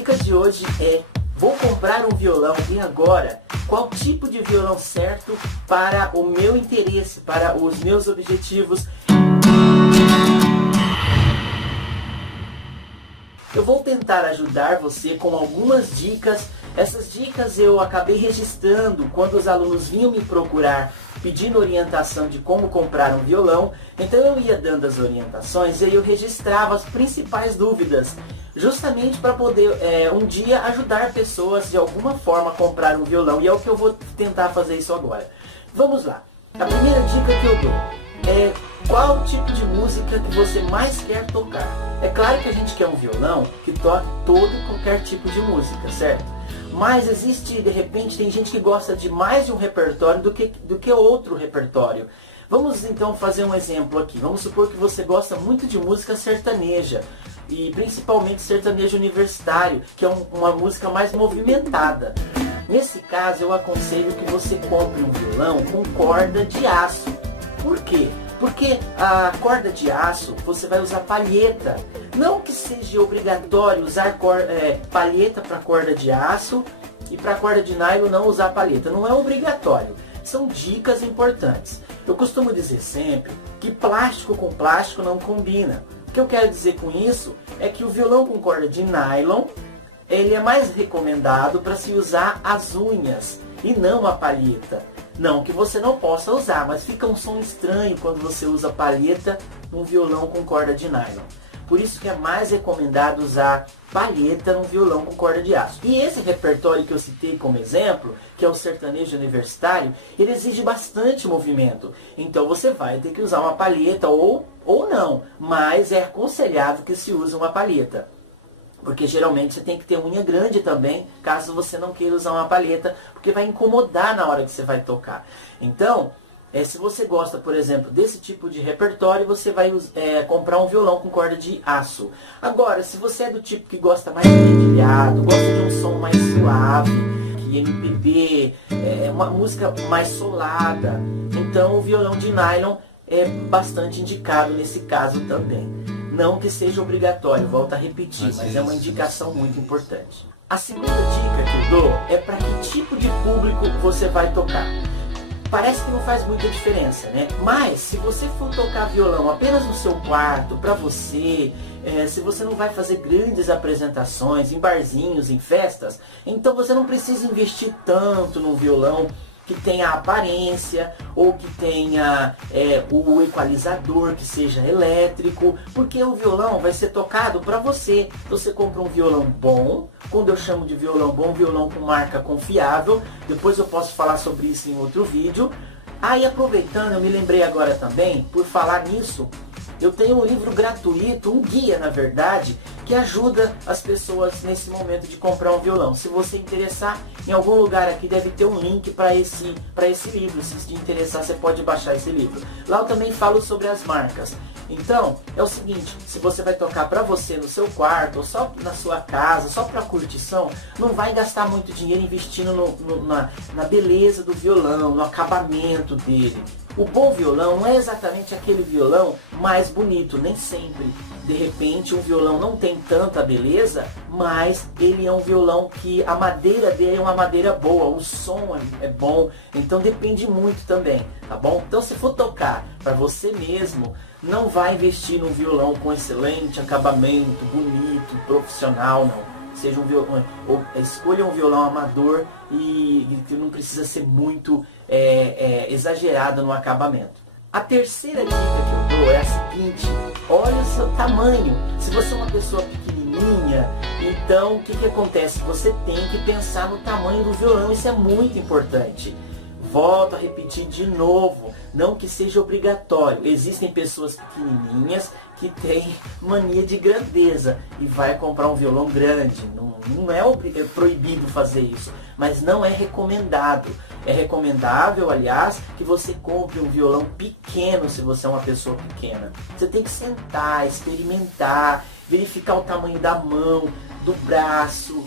dica de hoje é: vou comprar um violão e agora? Qual tipo de violão certo para o meu interesse, para os meus objetivos? Eu vou tentar ajudar você com algumas dicas. Essas dicas eu acabei registrando quando os alunos vinham me procurar pedindo orientação de como comprar um violão. Então eu ia dando as orientações e aí eu registrava as principais dúvidas, justamente para poder um dia ajudar pessoas de alguma forma a comprar um violão. E é o que eu vou tentar fazer isso agora. Vamos lá. A primeira dica que eu dou é: qual tipo de música que você mais quer tocar? É claro que a gente quer um violão que toque todo e qualquer tipo de música, certo? Mas existe, de repente, tem gente que gosta de mais de um repertório do que outro repertório. Vamos então fazer um exemplo aqui. Vamos supor que você gosta muito de música sertaneja, e principalmente sertanejo universitário, que é uma música mais movimentada. Nesse caso, eu aconselho que você compre um violão com corda de aço. Por quê? Porque a corda de aço você vai usar palheta. Não que seja obrigatório usar palheta para corda de aço e para corda de nylon não usar palheta. Não é obrigatório. São dicas importantes. Eu costumo dizer sempre que plástico com plástico não combina. O que eu quero dizer com isso é que o violão com corda de nylon ele é mais recomendado para se usar as unhas e não a palheta. Não que você não possa usar, mas fica um som estranho quando você usa palheta num violão com corda de nylon. Por isso que é mais recomendado usar palheta num violão com corda de aço. E esse repertório que eu citei como exemplo, que é o sertanejo universitário, ele exige bastante movimento. Então você vai ter que usar uma palheta ou não, mas é aconselhável que se use uma palheta. Porque geralmente você tem que ter unha grande também, caso você não queira usar uma palheta, porque vai incomodar na hora que você vai tocar. Então, se você gosta, por exemplo, desse tipo de repertório, você vai comprar um violão com corda de aço. Agora, se você é do tipo que gosta mais de dedilhado, gosta de um som mais suave, que MPB, uma música mais solada, então o violão de nylon é bastante indicado nesse caso também. Não que seja obrigatório, volto a repetir, mas é uma indicação muito importante. A segunda dica que eu dou é para que tipo de público você vai tocar. Parece que não faz muita diferença, né? Mas se você for tocar violão apenas no seu quarto, para você, se você não vai fazer grandes apresentações em barzinhos, em festas, então você não precisa investir tanto num violão que tenha aparência ou que tenha o equalizador que seja elétrico, porque o violão vai ser tocado para você. Você compra um violão bom, quando eu chamo de violão bom, violão com marca confiável, depois eu posso falar sobre isso em outro vídeo. E aproveitando, eu me lembrei agora também, por falar nisso, eu tenho um livro gratuito, um guia na verdade, que ajuda as pessoas nesse momento de comprar um violão. Se você interessar, em algum lugar aqui deve ter um link para esse livro. Se te interessar, você pode baixar esse livro. Lá eu também falo sobre as marcas. Então, é o seguinte, se você vai tocar para você no seu quarto, ou só na sua casa, só para curtição, não vai gastar muito dinheiro investindo na beleza do violão, no acabamento dele. O bom violão não é exatamente aquele violão mais bonito, nem sempre. De repente um violão não tem tanta beleza, mas ele é um violão que a madeira dele é uma madeira boa, o som é bom, então depende muito também, tá bom? Então se for tocar para você mesmo, não vai investir num violão com excelente acabamento, bonito, profissional, não. Seja um violão, ou escolha um violão amador e que não precisa ser muito exagerado no acabamento. A terceira dica que eu dou é a seguinte: olha o seu tamanho. Se você é uma pessoa pequenininha, então o que acontece? Você tem que pensar no tamanho do violão, isso é muito importante. Volto a repetir de novo, não que seja obrigatório. Existem pessoas pequenininhas que têm mania de grandeza e vai comprar um violão grande. Não é proibido fazer isso, mas não é recomendado. É recomendável, aliás, que você compre um violão pequeno se você é uma pessoa pequena. Você tem que sentar, experimentar, verificar o tamanho da mão, do braço,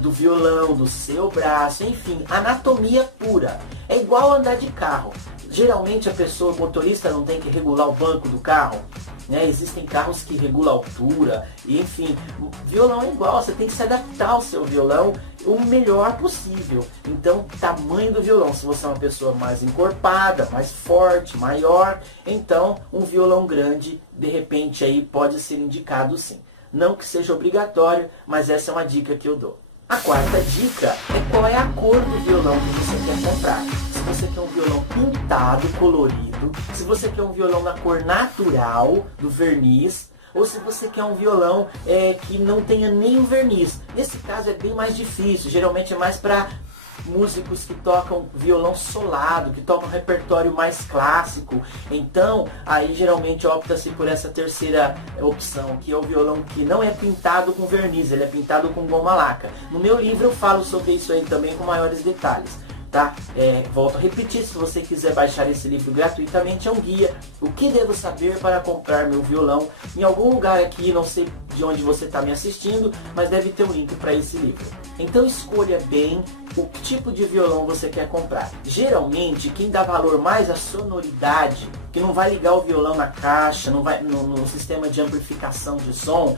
do violão, do seu braço, enfim, anatomia pura. É igual andar de carro. Geralmente a pessoa, o motorista não tem que regular o banco do carro. né? Existem carros que regulam a altura, e, enfim, violão é igual, você tem que se adaptar ao seu violão o melhor possível. Então, tamanho do violão, se você é uma pessoa mais encorpada, mais forte, maior, então um violão grande, de repente, aí pode ser indicado sim. Não que seja obrigatório, mas essa é uma dica que eu dou. A quarta dica é qual é a cor do violão que você quer comprar. Se você quer um violão pintado, colorido, se você quer um violão na cor natural do verniz, ou se você quer um violão que não tenha nenhum verniz. Nesse caso é bem mais difícil, geralmente é mais para músicos que tocam violão solado, que tocam um repertório mais clássico. Então, aí geralmente opta-se por essa terceira opção, que é o violão que não é pintado com verniz, ele é pintado com goma laca. No meu livro eu falo sobre isso aí também com maiores detalhes. Tá? Volto a repetir, se você quiser baixar esse livro gratuitamente, é um guia, o que devo saber para comprar meu violão, em algum lugar aqui, não sei de onde você está me assistindo, mas deve ter um link para esse livro. Então escolha bem o tipo de violão você quer comprar. Geralmente, quem dá valor mais à sonoridade, que não vai ligar o violão na caixa, não vai no sistema de amplificação de som,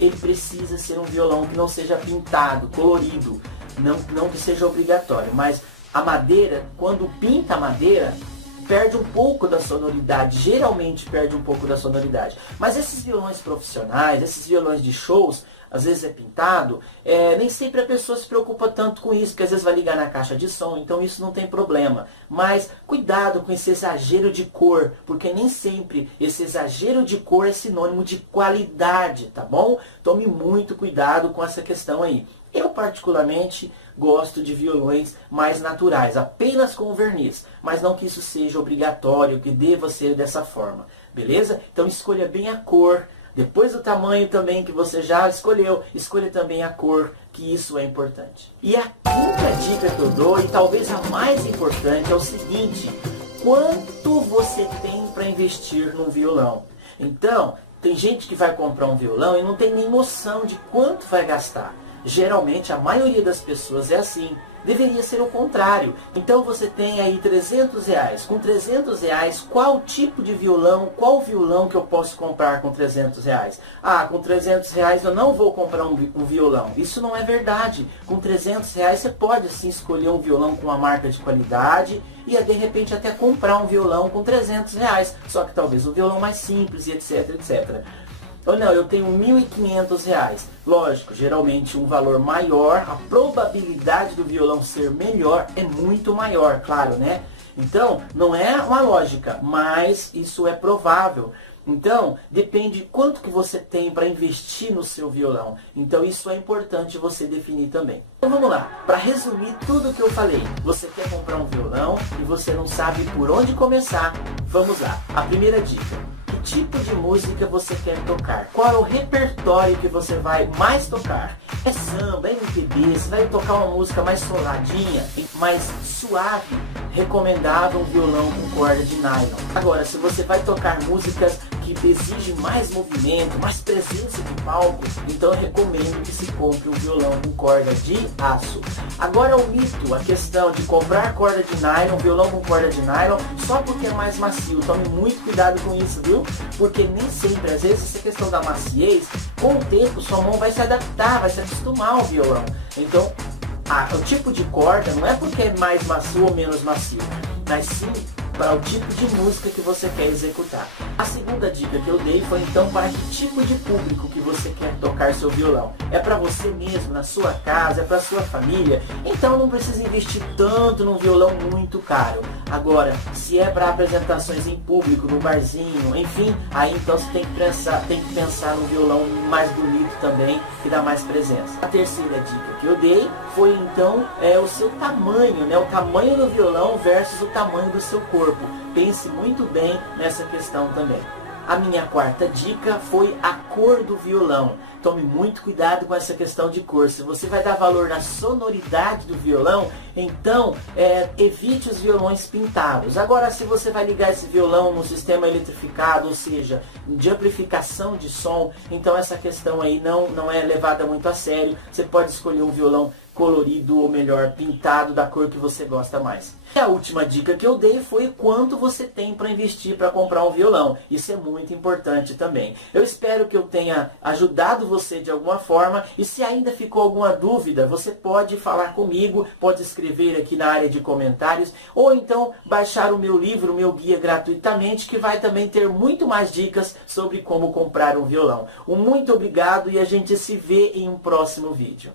ele precisa ser um violão que não seja pintado, colorido, não que seja obrigatório, mas a madeira, quando pinta a madeira, perde um pouco da sonoridade, geralmente perde um pouco da sonoridade. Mas esses violões profissionais, esses violões de shows, às vezes é pintado, nem sempre a pessoa se preocupa tanto com isso, porque às vezes vai ligar na caixa de som, então isso não tem problema. Mas cuidado com esse exagero de cor, porque nem sempre esse exagero de cor é sinônimo de qualidade, tá bom? Tome muito cuidado com essa questão aí. Eu particularmente gosto de violões mais naturais, apenas com verniz, mas não que isso seja obrigatório, que deva ser dessa forma, beleza? Então escolha bem a cor, depois do tamanho também que você já escolheu, escolha também a cor, que isso é importante. E a quinta dica que eu dou, e talvez a mais importante, é o seguinte: quanto você tem para investir num violão? Então, tem gente que vai comprar um violão e não tem nem noção de quanto vai gastar. Geralmente a maioria das pessoas é assim. Deveria ser o contrário. Então você tem aí R$300. Com R$300, qual tipo de violão, qual violão que eu posso comprar com R$300? Ah, com R$300 eu não vou comprar um violão. Isso não é verdade. Com R$300 você pode sim escolher um violão com uma marca de qualidade e de repente até comprar um violão com R$300. Só que talvez um violão mais simples e etc, etc. Ou não, eu tenho R$1.500. Lógico, geralmente um valor maior, a probabilidade do violão ser melhor é muito maior, claro, né? Então, não é uma lógica, mas isso é provável. Então, depende de quanto que você tem para investir no seu violão. Então, isso é importante você definir também. Então, vamos lá. Para resumir tudo que eu falei, você quer comprar um violão e você não sabe por onde começar? Vamos lá. A primeira dica: que tipo de música você quer tocar? Qual é o repertório que você vai mais tocar? É samba, é MPB, você vai tocar uma música mais soladinha, mais suave? Recomendável um violão com corda de nylon. Agora, se você vai tocar músicas que exigem mais movimento, mais presença de palco, então eu recomendo que se compre um violão com corda de aço. Agora o mito, a questão de comprar corda de nylon, violão com corda de nylon, só porque é mais macio. Tome muito cuidado com isso, viu? Porque nem sempre, às vezes, essa questão da maciez, com o tempo sua mão vai se adaptar, vai se acostumar ao violão. Então, o tipo de corda não é porque é mais macio ou menos macio, mas sim para o tipo de música que você quer executar. A segunda dica que eu dei foi então para que tipo de público que você quer tocar seu violão. É para você mesmo, na sua casa, é para sua família, então não precisa investir tanto num violão muito caro. Agora, se é para apresentações em público, no barzinho, enfim, aí então você tem que pensar no violão mais bonito também, que dá mais presença. A terceira dica que eu dei foi então o seu tamanho, né? O tamanho do violão versus o tamanho do seu corpo. Pense muito bem nessa questão também. A minha quarta dica foi a cor do violão. Tome muito cuidado com essa questão de cor. Se você vai dar valor na sonoridade do violão, então evite os violões pintados. Agora, se você vai ligar esse violão no sistema eletrificado, ou seja, de amplificação de som, então essa questão aí não é levada muito a sério. Você pode escolher um violão colorido, ou melhor, pintado da cor que você gosta mais. E a última dica que eu dei foi quanto você tem para investir para comprar um violão. Isso é muito importante também. Eu espero que eu tenha ajudado você de alguma forma, e se ainda ficou alguma dúvida, você pode falar comigo, pode escrever aqui na área de comentários, ou então baixar o meu livro, o meu guia gratuitamente, que vai também ter muito mais dicas sobre como comprar um violão. Um muito obrigado e a gente se vê em um próximo vídeo.